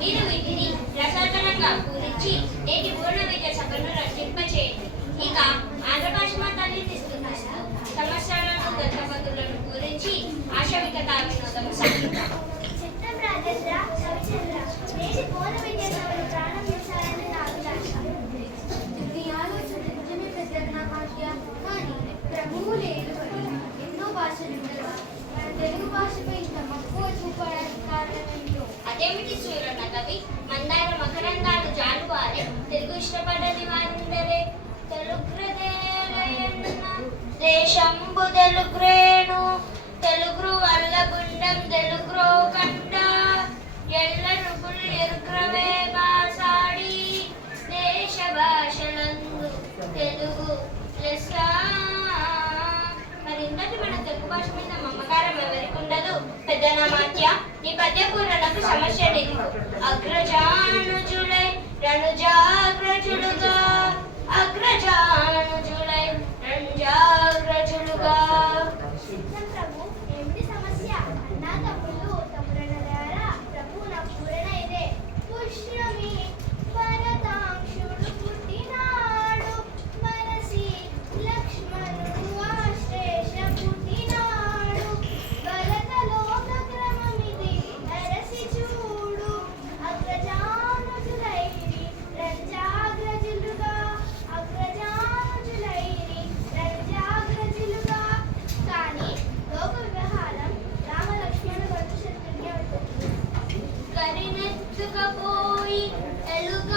మీరు వీటిని రసాయనంగా పూరించి నేటి పూర్ణ విద్య సభను రచింపచేయండి. ఇక ఆంధ్రభాష తల్లిస్తున్న సంవత్సరాలను గతపతులను పూరించి ఆశవికత వినోదము సాగిద్దాం. చిత్తం రాజేంద్ర రవిచంద్ర నేటి పూర్ణ విద్య సభను ప్రారంభించాలని నా అభిలాష. నీ ఆలోచన నిజమే పెద్దన్న భాగ్య, కానీ ప్రభువు లేరు అని ఎన్నో భాషలు ఉండగా మన తెలుగు భాషపై ఇంత మక్కువ చూపడానికి కారణమేంటో. అదేమిటి సూరన్న కవి? మందార మకరందాలు జాలువారే తెలుగు ఇష్టపడని వారిందరే. దేశంబు తెలుగ్రేణు తెలుగు వల్ల గుండం తెలుగ్రో కండ ఎల్ల రుపులు ఎరుగ్రవే బాసాడి దేశ భాషలందు తెలుగు లెస్స. మరి ఇంతటి మన తెలుగు భాష మీద మమకారం ఎవరికి ఉండదు? పెద్దనామాత్య ఈ పద్య పూరణకు సమస్య లేదు. అగ్రజానుజులై రణుజాగ్రజులుగా అగ్రజానుజులై రణుజాగ్రజులుగా. చిత్తం ప్రభు ఏమిటి సమస్య? అన్నా తమ్ముళ్ళు తమ్ముడనలారా, ప్రభు నా పూరణ ఇదే. పుష్యమి భరతాంశుడు పుట్టినాడు, మనసి లక్ష్మణుడు ఆశ్లేష పుట్టినాడు. భరతలోక క్రమమిది అరసి చూడు, అగ్రజానుజులైరి రంజాగ్రజులుగా అగ్రజానుజులైరి రంజాగ్రజులుగా. కానీ లోక వ్యవహారం రామ లక్ష్మణ భరత శత్రుఘ్న కరినెత్తుకపోయి ఎలుక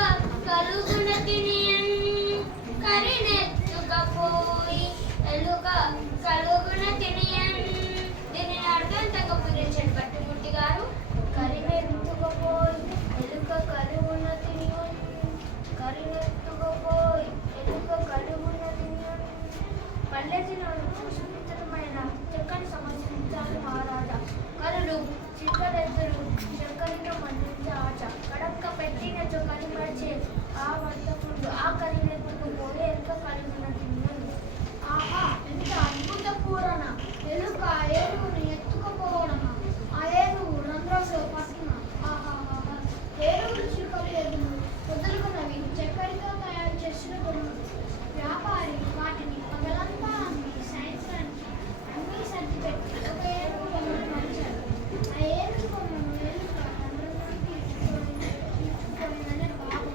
కలుగున తినియన్ కరినెత్తుకపోయి ఎలుక కలుగున తినియన్. దీనిని అర్థంతంగా పూరించండి పట్టుమూర్తి గారు. కరినెత్తుకుపోయి ఎలుక కలుగున తినియున్, కరినెత్తుకుపోయి ఎలుక కలుగున తినియున్. పల్లెటిలోని సున్నితమైన చక్కని సమర్శించాలి మహారాజా. కరులు చిక్కరెద్దరు చక్కనితో మండించే ఆట కడక్క పెట్టిన చొక్కని మరిచే ఆ వర్తకుడు ఆ కరినెత్తుకుపోయి ఎలుక కలుగున తినియున్. ఆహా, ఎంత అద్భుత పూరణ! ఎలుక ఏనుగుని ఎత్తుకుపోవడమా? ఆ ఏనుగు రంధ్రంలో పట్టిన ఆహాహా! ఏనుగులు చిరుకలేదులు వదులుకున్నవి చక్కెరతో తయారు చేసిన బొమ్మలు. వ్యాపారి వాటిని పగలంతా అమ్మి సాయంత్రానికి అన్నీ సర్దిపెట్టి ఒక ఏనుగు బొమ్మను మరిచాడు. ఆ ఏనుగు బొమ్మను ఎలుక రంధ్రంలోకి తీసుకుపోయిందనే బాబు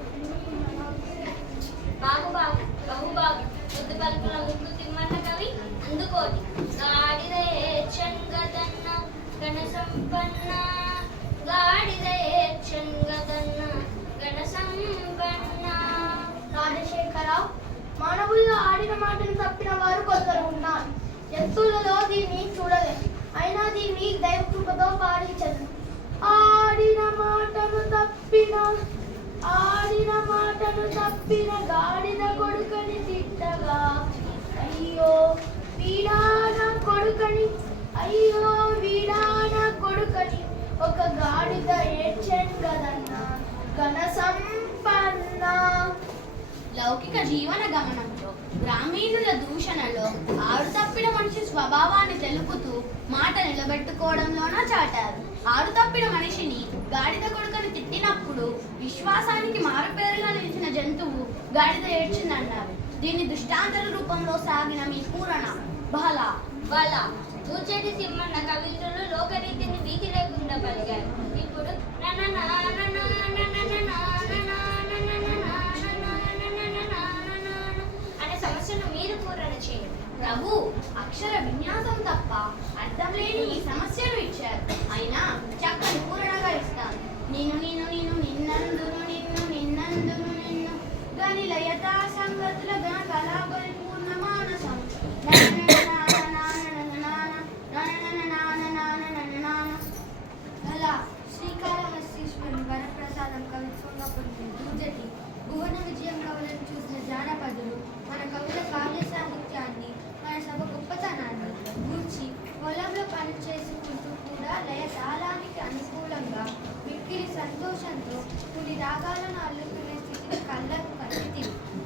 బాగు బాగు బహు బాగు ముద్దు పలుకుల ముగ్గు తిమ్మన్న కవి. అందుకోటి గాడిదే చెంగదన్న గణ సంపన్న గాడిదే చెంగదన్న గణ సంపన్న. రాజశేఖరరావు, మానవుల్లో ఆడిన మాటను తప్పిన వారు కొందరు ఉన్నారు. జంతువులలో దీన్ని చూడలేదు, అయినా దీన్ని దైవకృపతో పాటించదు. ఆడిన మాటను తప్పిన గాడిద కొడుకని తిట్టగా, అయ్యో వీడాన కొడుకని ఒక గాడిద ఏడ్చెను గదన్నా ఘన సంపన్న. లౌకిక జీవన గమనంలో గ్రామీణుల దూషణలో ఆరు తప్పిన మనిషి స్వభావాన్ని తెలుపుతూ మాట నిలబెట్టుకోవడంలోనూ చాటారు. ఆరు తప్పిన మనిషిని గాడిద కొడుకని తిట్టినప్పుడు విశ్వాసానికి మారుపేరుగా నిలిచిన జంతువు గాడిద ఏడ్చిందన్నారు. దీన్ని దృష్టాంతర రూపంలో సాగిన మీ పూరణ బల బల దూచేటి తిమ్మన్న కవిత్రులు లోకరీతిని వీధి లేకుండా పలికారు. ఇప్పుడు అనే సమస్యను మీరు పూరణ చేయండి. ప్రభు అక్షర విన్యాసం తప్ప అర్థం లేని ఈ సమస్యను ఇచ్చారు. అయినా చక్కని పూరణగా ఇస్తాను. నిన్ను నిన్ను నిన్ను నిన్నందును నిన్ను నిన్నందును నిన్ను గని లయతా సంగతుల గణ కళాబలి పూర్ణ మానసం. అలా శ్రీకాళహస్తీశ్వరుని వరప్రసాదం కవిత్వంగా పొందిన దూజటి భువన విజయం కవులను చూసిన జానపదులు మన కవుల కావ్య సాహిత్యాన్ని, మన సభ గొప్పతనాన్ని గూర్చి పొలంలో పనిచేసుకుంటూ కూడా లయ తాళానికి అనుకూలంగా మిక్కిలి సంతోషంతో కొన్ని రాగాలను అల్లుకునే స్థితిని కళ్ళకు కట్టింది.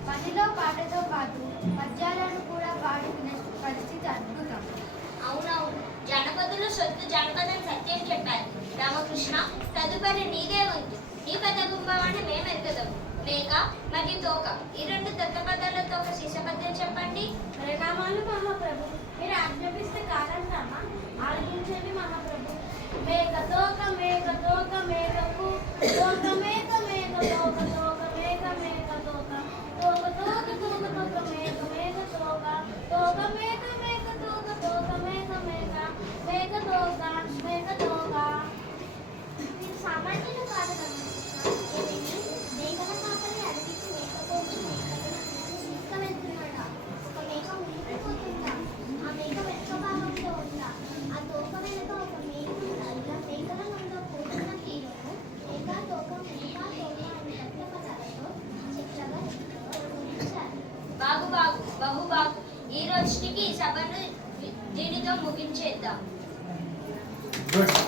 పనిలో పాటతో పాటు పద్యాలను కూడా పాడుకునే పరిస్థితి అద్భుతం. అవునవును, జనపదులు సొత్తు జనపదని సత్యం చెప్పారు. రామకృష్ణ, తదుపరి నీదే వంతు. ఈ పెద్ద గుంభవాన్ని మేమెరగదము. మేక మరియు తోక ఈ రెండు దత్త పదాలతో ఒక శిశపద్యం చెప్పండి. ప్రణామాలు మహాప్రభు. మీరు ఆజ్ఞాపిస్తే కాదంటామా? ఆలోచించండి మహాప్రభు. మేక తోక మేక తోక మేకకు తోక మేక మేక తోక తోక మేక మేక తోక తోక తోక తోక తోక మేక మేక తోక తోక మేక మేక తోక తోక మేక మేక మేక తోక మేక తోక. మీరు సామాన్యులు కాదు ఏమేమి మేకల కాపరి అడవికి మేకపోతు మేకలను తీసుకువెళ్తున్నాడా? ఒక మేక ఉరికిపోతుందా? ఆ మేక వెనుక భాగంలో ఉందా? ఆ తోక వెనుక ఒక మేక ఉందా? ఇలా మేకల నుండి పోతున్న తీరును మేక తోక అని పెద్ద పదాలతో చక్కగా గురించారు. బాగు బాగు బహు బాగు. ఈ రోజుకి సభను దీనితో ముగించేద్దాం. గుడ్.